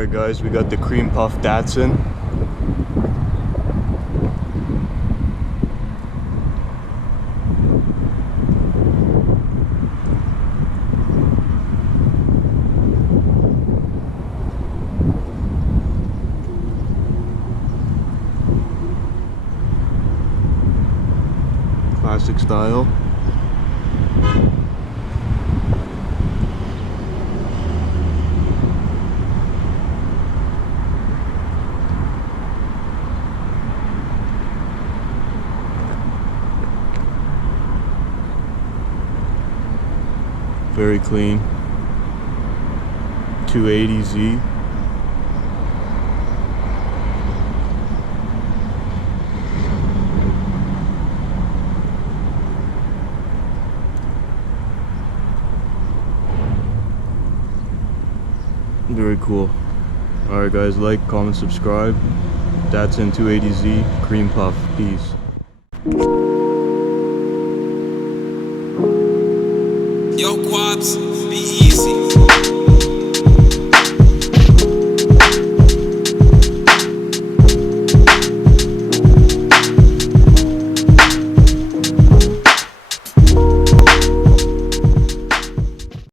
Alright guys, we got the cream puff Datsun. Classic style. Very clean. 280Z. Very cool. Alright guys, like, comment, subscribe. Datsun 280Z cream puff. Peace. Yo, Quabs.